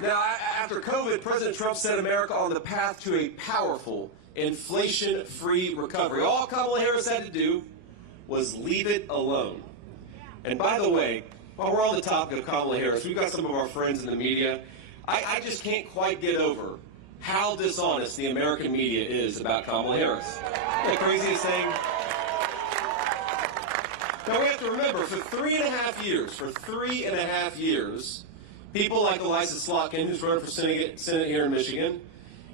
Now, after COVID, President Trump set America on the path to a powerful, inflation-free recovery. All Kamala Harris had to do was leave it alone. And by the way, while we're on the topic of Kamala Harris, we've got some of our friends in the media. I just can't quite get over how dishonest the American media is about Kamala Harris. The craziest thing. Now, we have to remember, for 3.5 years, people like Elisa Slotkin, who's running for Senate here in Michigan,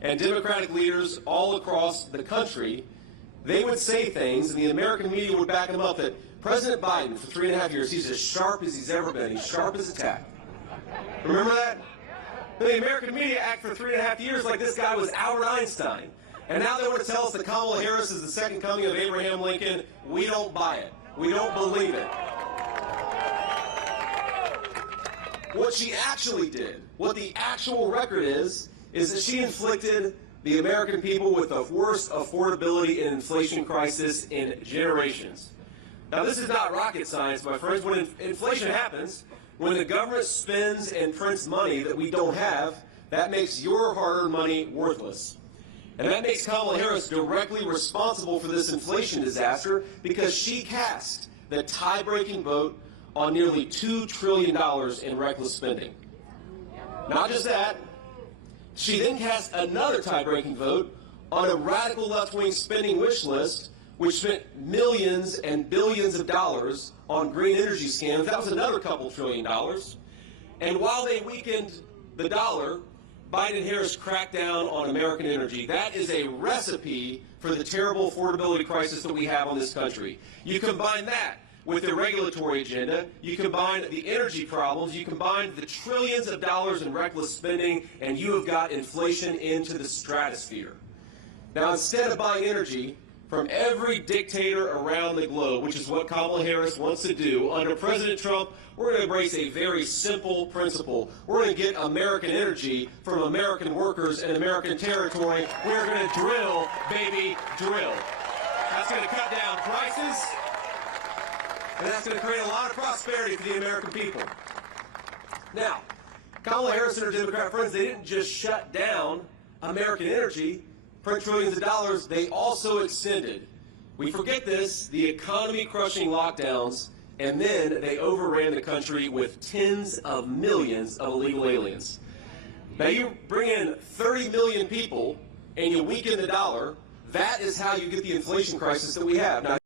and Democratic leaders all across the country, they would say things, and the American media would back them up, that President Biden, for 3.5 years, he's as sharp as he's ever been. He's sharp as a tack. Remember that? The American media act for 3.5 years like this guy was Albert Einstein. And now they want to tell us that Kamala Harris is the second coming of Abraham Lincoln. We don't buy it. We don't believe it. What she actually did, what the actual record is that she inflicted the American people with the worst affordability and inflation crisis in generations. Now, this is not rocket science, my friends. When inflation happens, when the government spends and prints money that we don't have, that makes your hard-earned money worthless. And that makes Kamala Harris directly responsible for this inflation disaster because she cast the tie-breaking vote on nearly $2 trillion in reckless spending. Not just that, she then cast another tie-breaking vote on a radical left-wing spending wish list, which spent millions and billions of dollars on green energy scams. That was another couple $1 trillion. And while they weakened the dollar, Biden and Harris cracked down on American energy. That is a recipe for the terrible affordability crisis that we have on this country. You combine that with the regulatory agenda, you combine the energy problems, you combine the trillions of dollars in reckless spending, and you have got inflation into the stratosphere. Now, instead of buying energy from every dictator around the globe, which is what Kamala Harris wants to do, under President Trump, we're going to embrace a very simple principle. We're going to get American energy from American workers in American territory. We're going to drill, baby, drill. That's going to cut down prices, and that's going to create a lot of prosperity for the American people. Now, Kamala Harris and her Democrat friends, they didn't just shut down American energy, print trillions of dollars, they also extended, we forget this, the economy-crushing lockdowns, and then they overran the country with tens of millions of illegal aliens. Now, you bring in 30 million people and you weaken the dollar, that is how you get the inflation crisis that we have. Now,